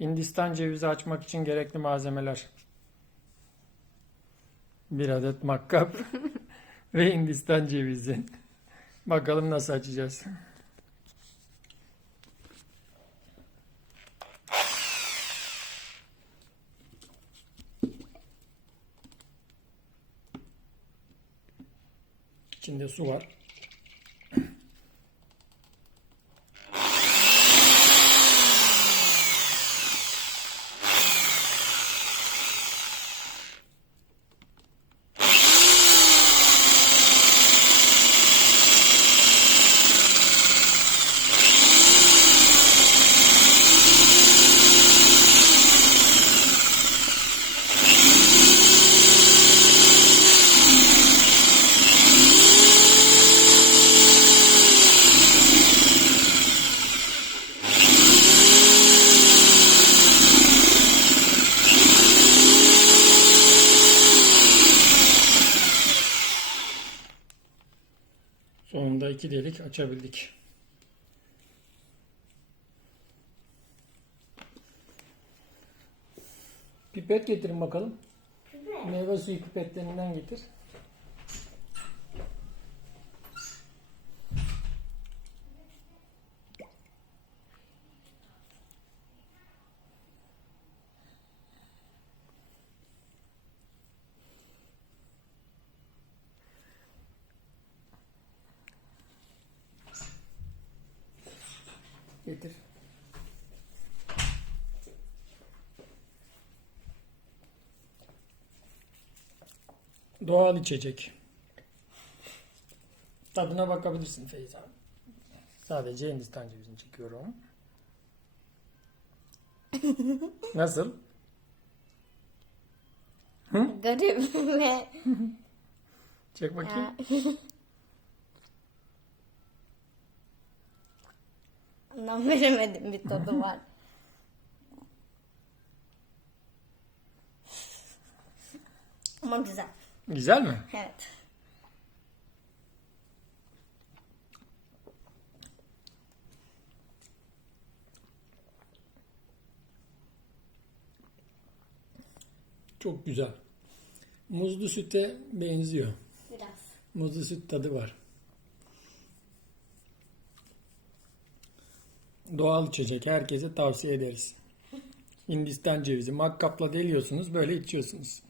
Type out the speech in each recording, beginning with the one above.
Hindistan cevizi açmak için gerekli malzemeler. Bir adet makkap ve Hindistan cevizi. Bakalım nasıl açacağız. İçinde su var. Sonunda iki delik açabildik. Pipet getirin bakalım. Meyve suyu pipetlerinden getir. Getir. Doğal içecek. Tadına bakabilirsin Feyza. Sadece Hindistan cevizini çekiyorum. Nasıl? Garip ve Çek bakayım. anlam veremedim bir tadı var. Ama güzel. Güzel mi? Evet. Çok güzel. Muzlu süte benziyor. Biraz. Muzlu süt tadı var. Doğal içecek. Herkese tavsiye ederiz. Hindistan cevizi. Makkapla deliyorsunuz. Böyle içiyorsunuz.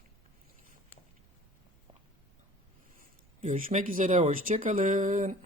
Görüşmek üzere. Hoşçakalın.